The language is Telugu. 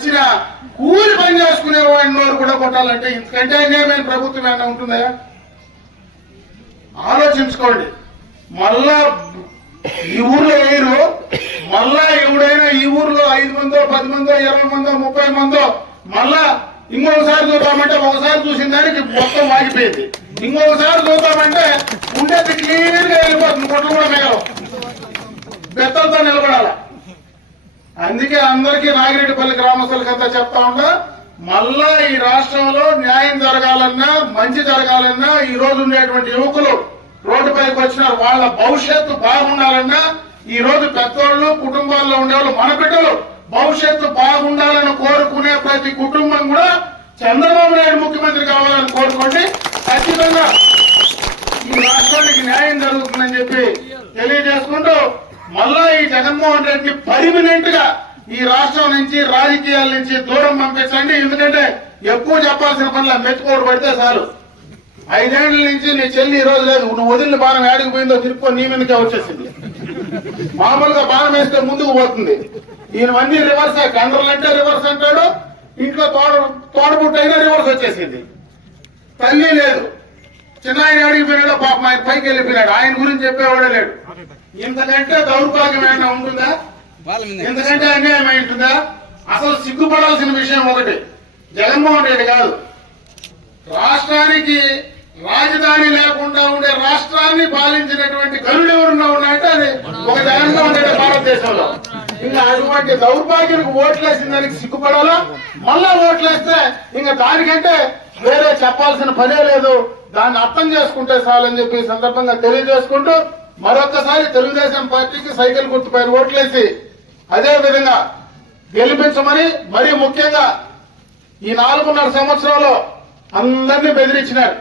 వచ్చిన కూలి పని చేసుకునే వాడిని కూడా కొట్టాలంటే ఇంతకంటే అన్యాయమైన ప్రభుత్వం ఏమైనా ఉంటుందా ఆలోచించుకోండి. మళ్ళా ఈ ఊర్లో వేయరు మళ్ళా ఎవడైనా ఈ ఊర్లో ఐదు మందో పది మందో ఇరవై మందో ముప్పై మందో మళ్ళా ఇంకొకసారి చూద్దామంటే ఒకసారి చూసిన దానికి మొత్తం ఆగిపోయింది. ఇంకొకసారి చూద్దామంటే ఉండేది క్లియర్గా అందుకే అందరికీ నాగిరెడ్డిపల్లి గ్రామస్తులకంతా చెప్తా ఉన్నా మళ్ళా ఈ రాష్ట్రంలో న్యాయం జరగాలన్నా మంచి జరగాలన్నా ఈ రోజు ఉండేటువంటి యువకులు రోడ్డుపైకి వచ్చినారు వాళ్ళ భవిష్యత్తు బాగుండాలన్నా ఈ రోజు పెద్దోళ్ళు కుటుంబాల్లో ఉండేవాళ్ళు మన బిడ్డలు భవిష్యత్తు బాగుండాలని కోరుకునే ప్రతి కుటుంబం కూడా చంద్రబాబు నాయుడు ముఖ్యమంత్రి కావాలని కోరుకోండి. ఖచ్చితంగా ఈ రాష్ట్రానికి న్యాయం జరుగుతుందని చెప్పి తెలియజేసుకుంటూ జగన్మోహన్ రెడ్డిని పర్మినెంట్గా ఈ రాష్ట్రం నుంచి రాజకీయాల నుంచి దూరం పంపించండి. ఎందుకంటే ఎక్కువ చెప్పాల్సిన పనులు మెచ్చుకోడు పడితే చాలు. ఐదేళ్ళ నుంచి నీ చెల్లి ఈ రోజు లేదు. నువ్వు వదిలిన బాణం ఏడికి పోయిందో తిరుక్కో నీ మీదకే వచ్చేసింది. మామూలుగా బాణం వేస్తే ముందుకు పోతుంది. ఈయనవన్నీ రివర్స్ కండ్రలు అంటే రివర్స్ అంటాడు. ఇంట్లో తోడ తోడబుట్టు అయినా రివర్స్ వచ్చేసింది. తల్లి లేదు. చిన్నాయన అడిగిపోయినాడు పాపం ఆయన పైకి వెళ్ళిపోయినాడు ఆయన గురించి చెప్పేవాడే లేడు. ఇంతకంటే దౌర్భాగ్యం ఏమైనా ఉంటుందా? ఎందుకంటే ఇంతకంటే అన్యాయం ఉంటుందా అసలు సిగ్గుపడాల్సిన విషయం ఒకటి. జగన్మోహన్ రెడ్డి కాదు. రాష్ట్రానికి రాజధాని లేకుండా ఉండే రాష్ట్రాన్ని పాలించినటువంటి గరుడు ఎవరున్నా ఉన్నాయంటే అది ఒక జగన్మోహన్ రెడ్డి భారతదేశంలో. ఇంకా అటువంటి దౌర్భాగ్యానికి ఓట్లేసిన దానికి సిగ్గుపడాలా? మళ్ళా ఓట్లేస్తే ఇంకా దానికంటే వేరే చెప్పాల్సిన పనే లేదు. దాన్ని అర్థం చేసుకుంటే చాలని చెప్పి సందర్భంగా తెలియజేసుకుంటూ మరొకసారి తెలుగుదేశం పార్టీకి సైకిల్ గుర్తుపైన ఓట్లేసి అదే విధంగా గెలిపించమని మరీ ముఖ్యంగా ఈ నాలుగున్నర సంవత్సరంలో అందరినీ బెదిరించినారు.